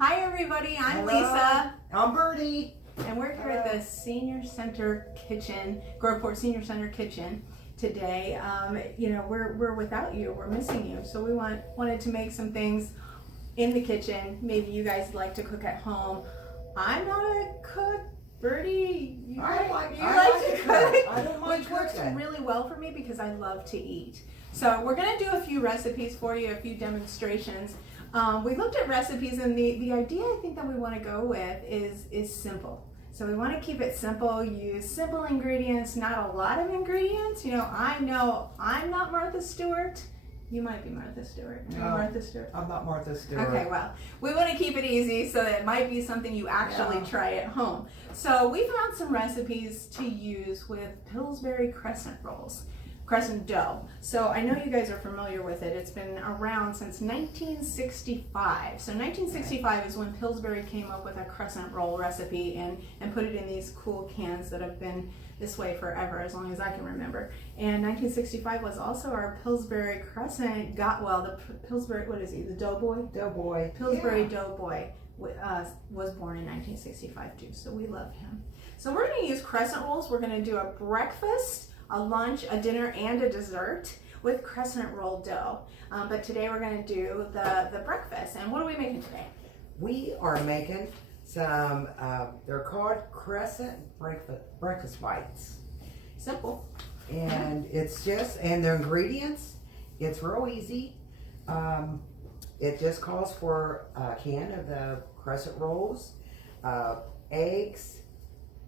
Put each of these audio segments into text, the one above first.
Hi everybody, I'm Hello. Lisa. I'm Birdie. And we're here at the Senior Center Kitchen, Groveport Senior Center Kitchen today. We're without you, we're missing you. So we wanted to make some things in the kitchen. Maybe you guys like to cook at home. I'm not a cook. Birdie, you like to cook, I don't mind which works cooking. really well for me because I love to eat. So we're gonna do a few recipes for you, a few demonstrations. We looked at recipes, and the idea I think that we want to go with is simple. So we want to keep it simple, use simple ingredients, not a lot of ingredients. You know I'm not Martha Stewart. You might be Martha Stewart. Are you No. Martha Stewart? I'm not Martha Stewart. Okay, well, we want to keep it easy so that it might be something you actually try at home. So we found some recipes to use with Pillsbury crescent rolls, crescent dough. So I know you guys are familiar with it. It's been around since 1965. So 1965 is when Pillsbury came up with a crescent roll recipe and put it in these cool cans that have been this way forever, as long as I can remember. And 1965 was also our Pillsbury crescent the Pillsbury, what is he, the Doughboy? Doughboy. Pillsbury Doughboy was born in 1965 too, so we love him. So we're going to use crescent rolls. We're going to do a breakfast, a lunch, a dinner, and a dessert with crescent roll dough. But today we're going to do the breakfast. And what are we making today? We are making some, they're called crescent breakfast bites. Simple. And it's just, and their ingredients, it's real easy. It just calls for a can of the crescent rolls, eggs,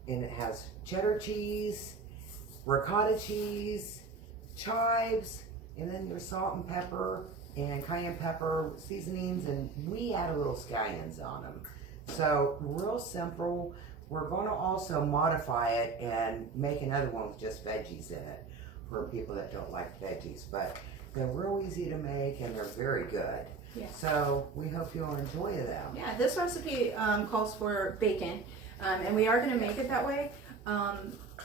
and it has cheddar cheese, ricotta cheese, chives, and then your salt and pepper and cayenne pepper seasonings, and we add a little scallions on them. So real simple. We're going to also modify it and make another one with just veggies in it for people that don't like veggies, but they're real easy to make and they're very good. Yeah. So we hope you'll enjoy them. Yeah, this recipe calls for bacon, and we are going to make it that way.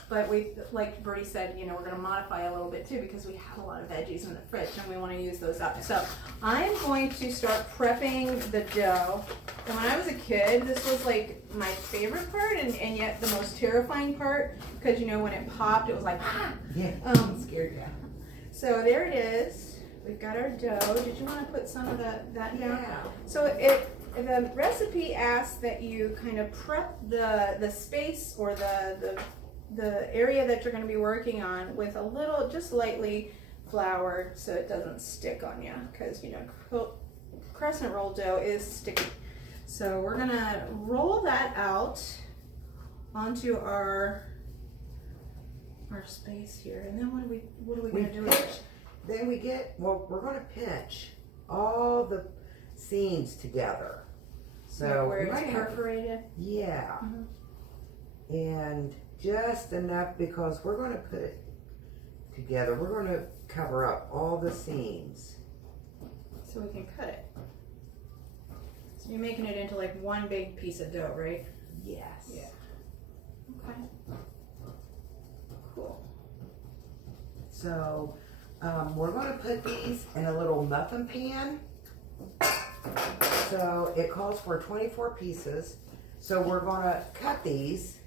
But we, like Birdie said, we're going to modify a little bit too because we have a lot of veggies in the fridge and we want to use those up. So I'm going to start prepping the dough. And when I was a kid, this was like my favorite part and yet the most terrifying part because when it popped, it was like, ah! Yeah, scared you. So there it is. We've got our dough. Did you want to put some of that down? Yeah. So the recipe asks that you kind of prep the space or the area that you're going to be working on with a little, just lightly floured so it doesn't stick on you because crescent roll dough is sticky. So we're going to roll that out onto our space here, and then what are we going to do with it? Then we're going to pinch all the seams together. So where we might it's have- perforated. Yeah. Mhm. And just enough because we're going to put it together. We're going to cover up all the seams. So we can cut it. So you're making it into like one big piece of dough, right? Yes. Yeah. Okay. Cool. So we're going to put these in a little muffin pan. So it calls for 24 pieces. So we're going to cut these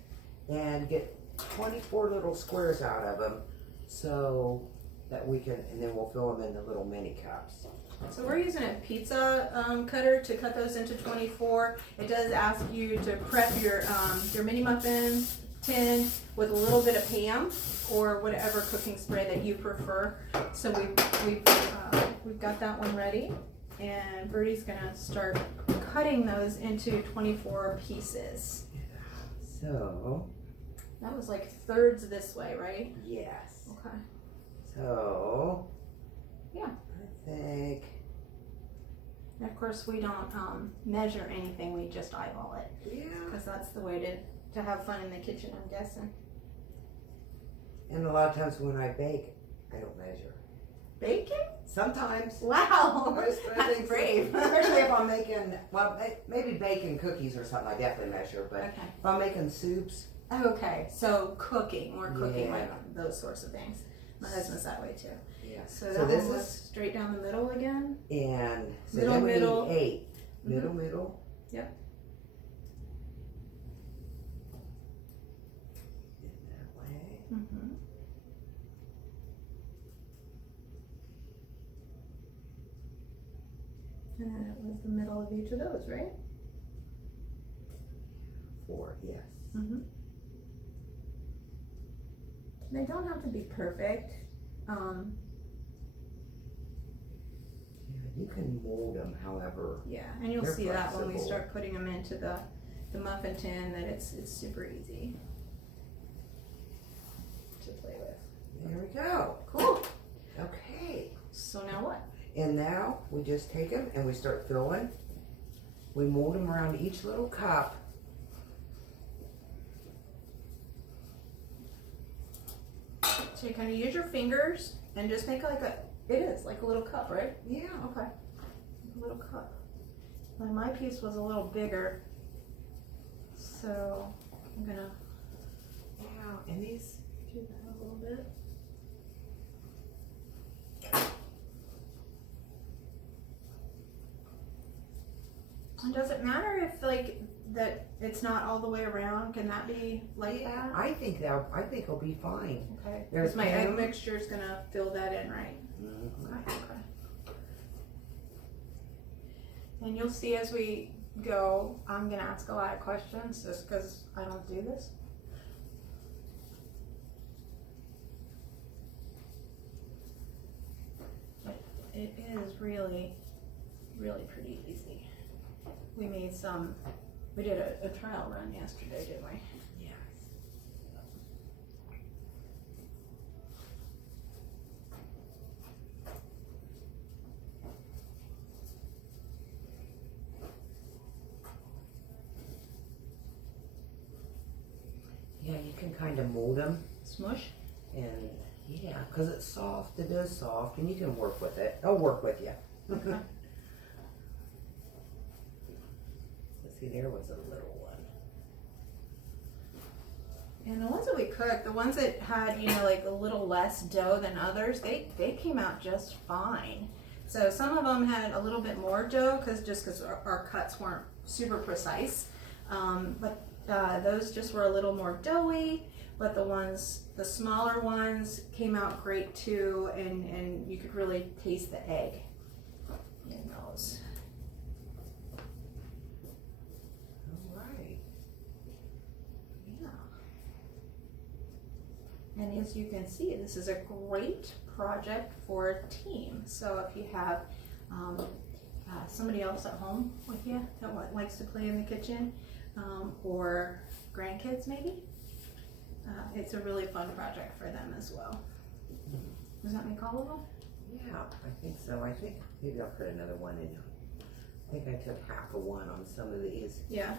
and get 24 little squares out of them so that we can, and then we'll fill them in the little mini cups. So we're using a pizza cutter to cut those into 24. It does ask you to prep your mini muffin tin with a little bit of Pam or whatever cooking spray that you prefer. So we've got that one ready, and Birdie's gonna start cutting those into 24 pieces. So, That was like thirds this way, right? yes. Okay. So, Yeah. I think, And of course, we don't measure anything. We just eyeball it yeah. because that's the way to have fun in the kitchen, I'm guessing. And a lot of times when I bake, I don't measure. Bacon? Sometimes. Wow, I that's think so. brave. Especially if I'm making, maybe baking cookies or something, I definitely measure. But Okay. if I'm making soups, Okay, so cooking, more cooking, Yeah. like those sorts of things. My husband's that way too. yeah. So So that this one was is, straight down the middle again. and so Middle, then we middle. need 8. Mhm. Middle, Yep. In that way. Mm-hmm. And then it was the middle of each of those, right? 4, yes. Mm-hmm. They don't have to be perfect. Yeah, you can mold them however. Yeah, and you'll They're see that when we flexible. start putting them into the muffin tin, that it's super easy to play with. There we go. Cool. Okay. So now what? And now we just take them and we start filling. We mold them around each little cup. So you kind of use your fingers and just make like it is like a little cup, right? Yeah. Okay. A little cup. Now my piece was a little bigger, so I'm gonna Yeah. And these. do that a little bit. And does it matter if like that it's not all the way around? Can that be like that? I think it'll be fine. Okay. There's Because my egg Pam. mixture is gonna fill that in, right? Mhm. Okay. And you'll see as we go, I'm gonna ask a lot of questions just because I don't do this. But it is really, really pretty easy. We did a trial run yesterday, didn't we? Yes. Yeah, you can kind of mold them, Smush. and yeah, because it's soft. It is soft, and you can work with it. I'll work with you. Okay. Let's see, there was a little one. And the ones that we cooked, the ones that had, like a little less dough than others, they came out just fine. So some of them had a little bit more dough because our cuts weren't super precise. But those just were a little more doughy. But the smaller ones came out great too, and you could really taste the egg in those. All right. Yeah. And as you can see, this is a great project for a team. So if you have somebody else at home with you that likes to play in the kitchen, or grandkids maybe, it's a really fun project for them as well. Does that make all of them? Yeah, I think so. I think maybe I'll put another one in. I think I took half of one on some of these. Yeah.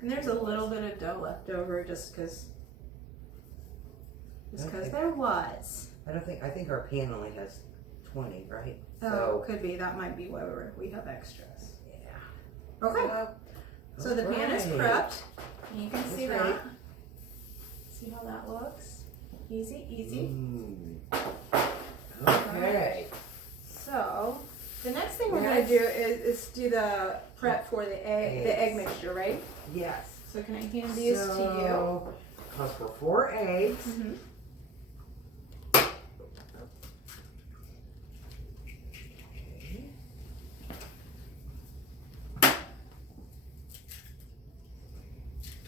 And there's a little bit of dough left over just because Okay. there was. I think our pan only has 20, right? Oh, could be. That might be why we have extras. Yeah. Okay. So the pan is Alright. prepped. You can see That's right. that. See how that looks? Easy, easy. Okay. So the next thing we're Yes. gonna do is do the prep for the egg mixture, right? Yes. So can I hand these to So, calls for 4 eggs. you? Mm-hmm. Okay.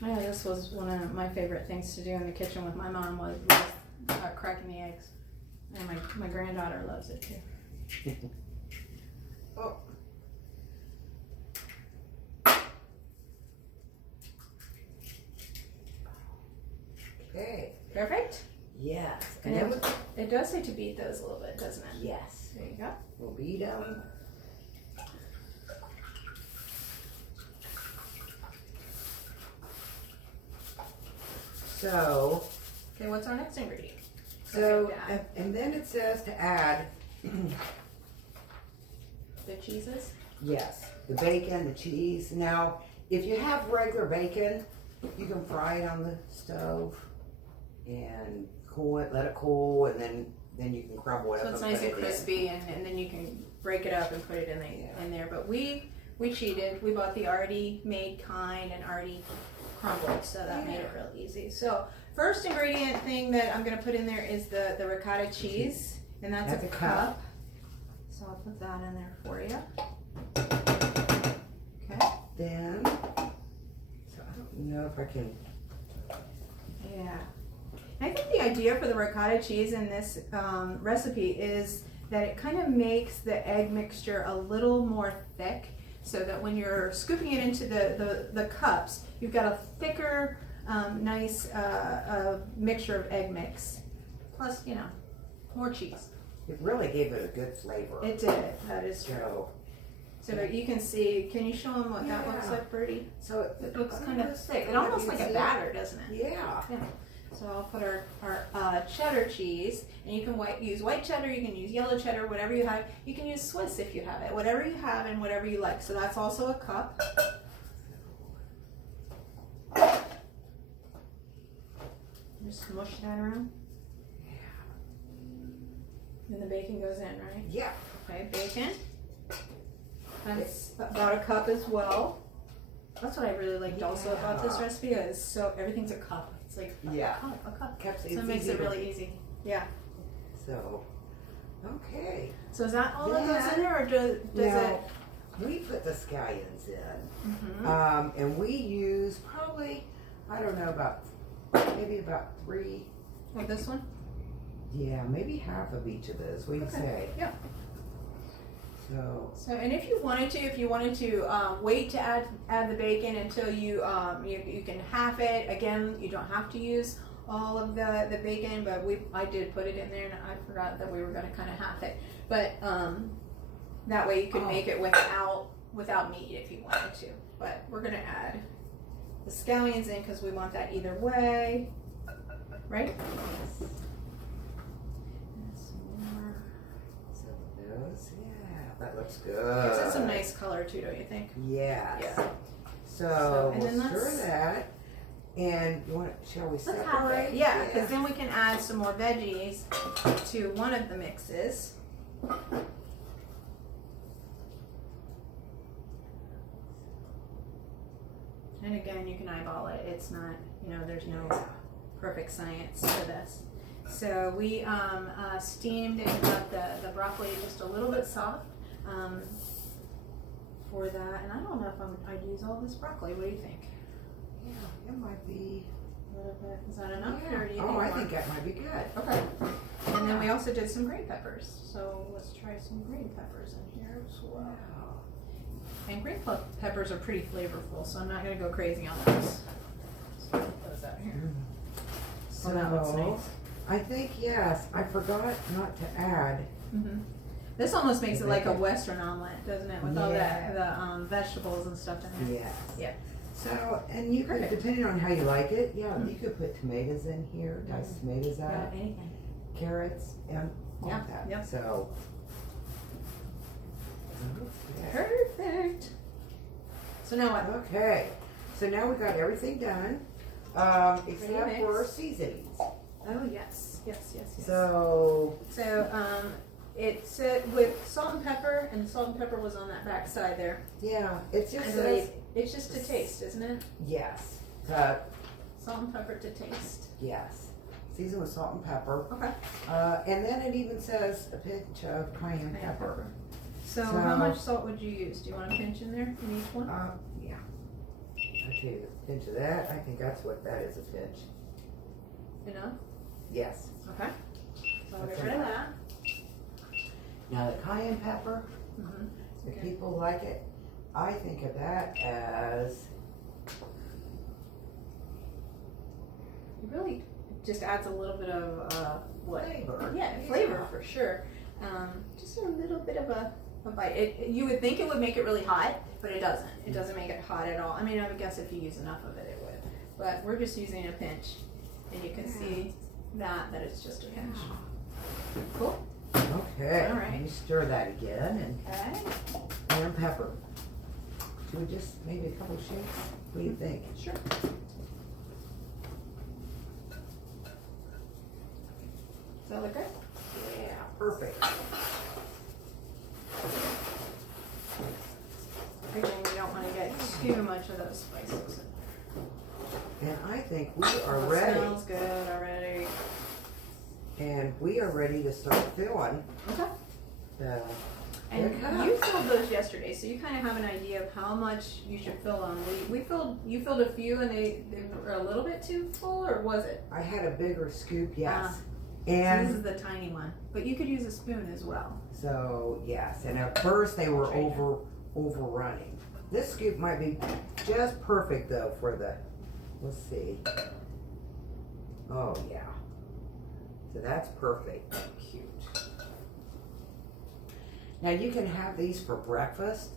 I know this was one of my favorite things to do in the kitchen with my mom was cracking the eggs, and my granddaughter loves it too. Oh. Okay. Perfect. Yes. And And then it does say to beat those a little bit, doesn't it? yes, There you go. we'll beat them. So, Okay, what's our next ingredient? so, Okay, and then it says to add, the cheeses. yes, the bacon, the cheese. Now, if you have regular bacon, you can fry it on the stove and cool it, let it cool, and then you can crumble it So up it's and nice put and it in. crispy, and then you can break it up and put it in Yeah. there. But we we cheated. We bought the already made kind and already crumbled, so that made it real easy. So first ingredient thing that I'm gonna put in there is the ricotta cheese, and that's a cup. So I'll put that in there for you. Okay. Then, so I don't know if I can. Yeah. I think the idea for the ricotta cheese in this recipe is that it kind of makes the egg mixture a little more thick, so that when you're scooping it into the cups, you've got a thicker, nice mixture of egg mix. Plus, you know, more cheese. It really gave it a good flavor. It did. That is true. So, So that you can see, can you show them what that looks Yeah. like, Birdie? so It looks kind of thick. It almost like a batter, doesn't it? Yeah. So I'll put our cheddar cheese, and you can use white cheddar, you can use yellow cheddar, whatever you have. You can use Swiss if you have it, whatever you have and whatever you like. So that's also a cup. Just smush that around. And the bacon goes in, right? Yeah. Okay, bacon. That's about a cup as well. That's what I really liked also about this recipe is so everything's a cup. It's like a cup. Kept So it makes it really easy. Yeah. So, okay. So is that all that goes in there, or does Now, it? we put the scallions in, Mm-hmm. and we use probably, I don't know, maybe about 3. Like this one? Yeah, maybe half of each of those. What do you say? Yeah. So, And if you wanted to wait to add the bacon until you can half it. Again, you don't have to use all of the bacon, but I did put it in there, and I forgot that we were going to kind of half it. But that way you could make it without meat if you wanted to. But we're going to add the scallions in because we want that either way, right? so those, that looks good. Gives it some nice color too, don't you think? Yes. Yeah. So and we'll then stir let's- that. And shall we Let's half separate? it. Yeah, because then we can add some more veggies to one of the mixes. And again, you can eyeball it. It's not, there's no perfect science to this. So we steamed and got the broccoli just a little bit soft for that. And I don't know if I'd use all this broccoli. What do you think? Yeah, it might be. A little bit. Is that enough? Yeah. Or do you Oh, think I more? think that might be good. Okay. And then we also did some green peppers. So let's try some green peppers in here as well. Wow. And green peppers are pretty flavorful, so I'm not going to go crazy on those. So I'll put those out here. So Oh, that looks nice. I think yes. I forgot not to add. Mm-hmm. This almost makes it like a Western omelet, doesn't it? With all Yeah. the vegetables and stuff in there. Yes. Yeah. So, and you could, Perfect. depending on how you like it, you could put tomatoes in here, dice tomatoes Yeah, out, anything. carrots, and all Yeah, that. yep. So, okay. Perfect. So now what? Okay. So now we got everything done, except Ready for mix. seasonings. Oh, yes. Yes. So, It said with salt and pepper, and salt and pepper was on that back side there. yeah, it just I says, believe it's just to taste, isn't it? yes, Salt and pepper to taste. yes. Season with salt and pepper. Okay. And then it even says a pinch of cayenne pepper. So So- how much salt would you use? Do you want a pinch in there in each one? Yeah. I tell you, a pinch of that, I think that's what that is, a pinch. Enough? Yes. Okay. So I'll That's get rid of enough. that. Now the cayenne pepper, Mm-hmm. if people like it, I think of that as, It really just adds a little bit of flavor. Yeah, flavor for sure. Just a little bit of a bite. You would think it would make it really hot, but it doesn't. It doesn't make it hot at all. I mean, I would guess if you use enough of it, it would. But we're just using a pinch, and you can see that it's just a pinch. Cool. Okay. All right. Let me stir that again, Okay. and cayenne pepper. Should we just maybe a couple shakes? What do you think? Sure. Does that look good? Yeah, perfect. Again, too much of those spices. And I think we are Oh, it ready. smells good already. And we are ready to start filling Okay. the And cup. you filled those yesterday, so you kind of have an idea of how much you should fill on. You filled a few, and they were a little bit too full, or was it? I had a bigger scoop, yes. So And this is the tiny one, but you could use a spoon as well. so, yes, and at first they were overrunning. This scoop might be just perfect though for the, let's see. Oh yeah. So that's perfect. Cute. Now you can have these for breakfast,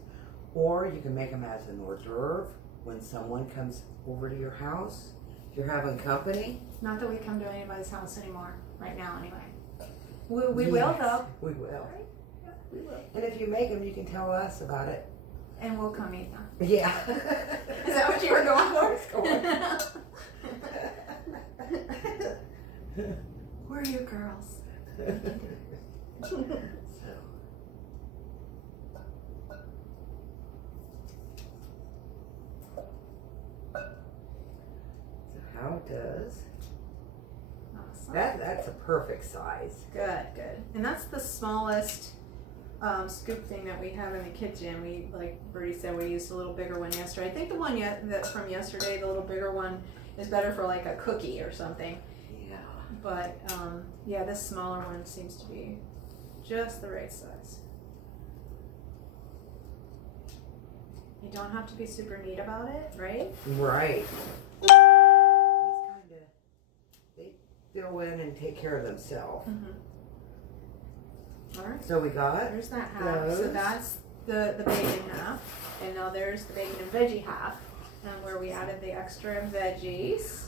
or you can make them as an hors d'oeuvre when someone comes over to your house. If you're having company. Not that we come to anybody's house anymore, right now anyway. We will Yes, though. We will. Yeah, we will. And if you make them, you can tell us about it. And we'll come eat them. Yeah. Is that what you were going for? Where are you girls? So. How does Awesome. that's a perfect size. Good, good. And that's the smallest scoop thing that we have in the kitchen. We, like Birdie said, we used a little bigger one yesterday. I think the one that from yesterday, the little bigger one, is better for like a cookie or something. Yeah. But yeah, this smaller one seems to be just the right size. You don't have to be super neat about it, right? Right. These kind of they fill in and take care of themselves. Mm-hmm. All right. So we got There's that half. So those. that's the bacon half. And now there's the bacon and veggie half. And where we added the extra veggies.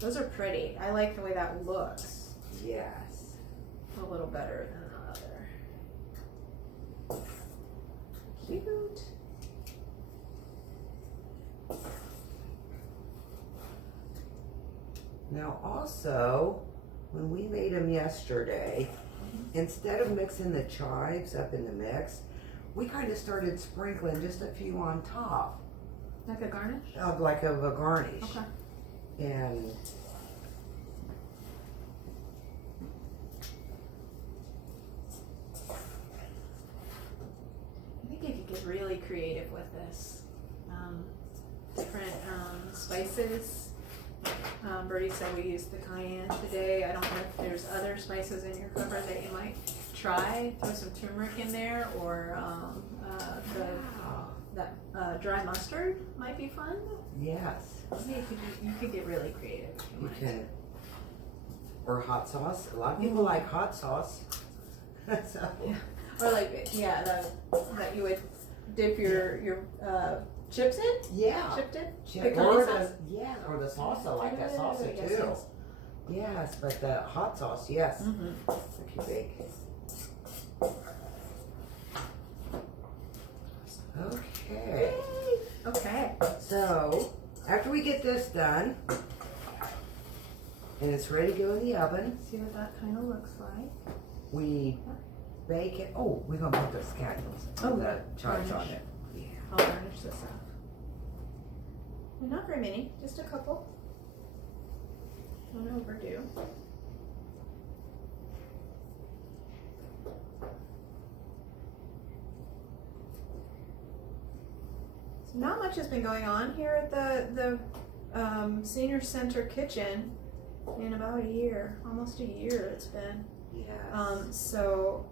Those are pretty. I like the way that looks. yes. A little better than the other. Cute. Now also, when we made them yesterday, instead of mixing the chives up in the mix, we kind of started sprinkling just a few on top Like a garnish? of like of a garnish. Okay. And I think you could get really creative with this. Different spices. Birdie said we used the cayenne today. I don't know if there's other spices in your cupboard that you might try. Throw some turmeric in there, or dry mustard might be fun. yes, Maybe you could get really creative if you you wanted can, or hot sauce. A lot of people like hot sauce. So, Yeah. Or like, yeah, that you would dip your chips in? yeah. Chipped in? Chip- Pickle or sauce? yeah, or the salsa, like that salsa Yes, too. yes. Yes, but the hot sauce, yes. Mm-hmm. If you bake. Okay, Okay. so after we get this done, and it's ready to go in the oven, See what that kind of looks like. we bake it. Oh, we're gonna put the scallions, Oh, the chives on garnish. it. Yeah. I'll garnish this up. Not very many, just a couple. Don't overdo. So not much has been going on here at the senior center kitchen in about a year, almost a year it's been. Yes. So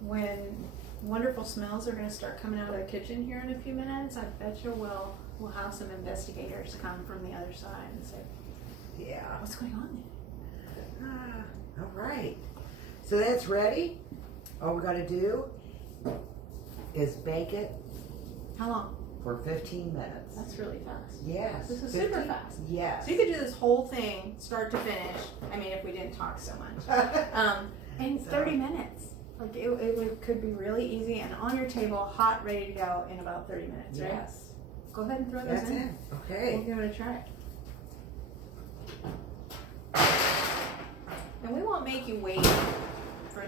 when wonderful smells are going to start coming out of the kitchen here in a few minutes, I bet you we'll have some investigators come from the other side and say, Yeah. what's going on there? All right. So that's ready. All we gotta do is bake it How long? for 15 minutes. That's really fast. Yes. This is super fast. Yes. So you could do this whole thing, start to finish. I mean, if we didn't talk so much. In 30 minutes. Like could be really easy and on your table, hot, ready to go in about 30 minutes, right? Yes. Go ahead and throw those That's in. it. Okay. We'll give it a try. And we won't make you wait for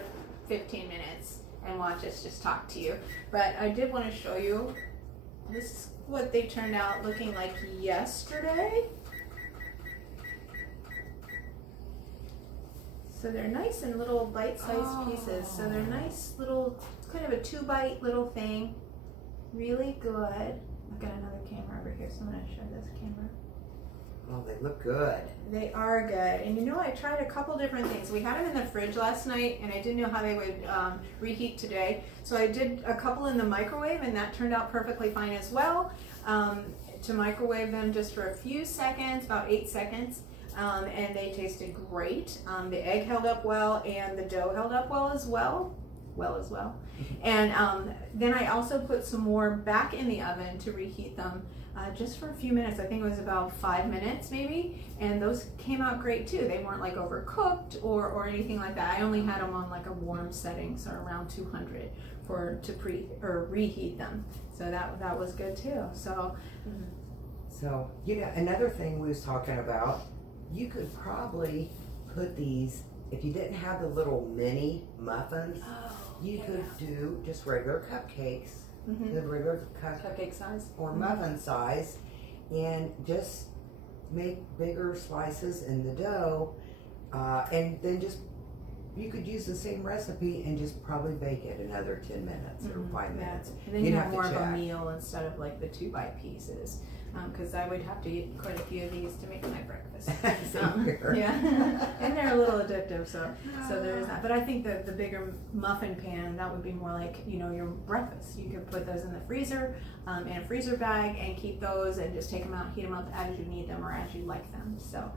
15 minutes and watch us just talk to you. But I did want to show you this is what they turned out looking like yesterday. So they're nice and little bite-sized pieces. So they're nice little, kind of a 2-bite little thing. Really good. I've got another camera over here, so I'm going to show this camera. Oh, they look good. They are good. And you know, I tried a couple different things. We had them in the fridge last night, and I didn't know how they would reheat today. So I did a couple in the microwave, and that turned out perfectly fine as well. To microwave them just for a few seconds, about 8 seconds. And they tasted great. The egg held up well, and the dough held up well as well. And then I also put some more back in the oven to reheat them just for a few minutes. I think it was about 5 minutes maybe, and those came out great too. They weren't like overcooked or anything like that. I only had them on like a warm setting, so around 200 to reheat them. So that was good too. So you know, another thing we was talking about, you could probably put these, if you didn't have the little mini muffins, you could do just regular cupcakes, the regular cupcake size or muffin size, and just make bigger slices in the dough, and then just, you could use the same recipe and just probably bake it another 10 minutes or 5 minutes. And then you have more of a check. meal instead of like the 2-bite pieces. Because I would have to eat quite a few of these to make my breakfast. Yeah, and they're a little addictive, so there's that. But I think that the bigger muffin pan, that would be more like, you know, your breakfast. You could put those in the freezer, in a freezer bag, and keep those and just take them out, heat them up as you need them or as you like them. So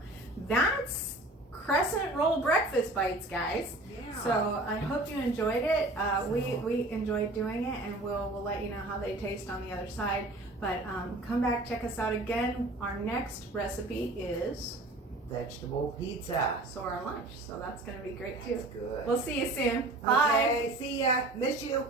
that's crescent roll breakfast bites, guys. Yeah. So I hope you enjoyed it. We enjoyed doing it, and we'll let you know how they taste on the other side. But come back, check us out again. Our next recipe is Vegetable pizza. so our lunch. So that's going to be great too. That's good. We'll see you soon. Okay, see ya. Miss you.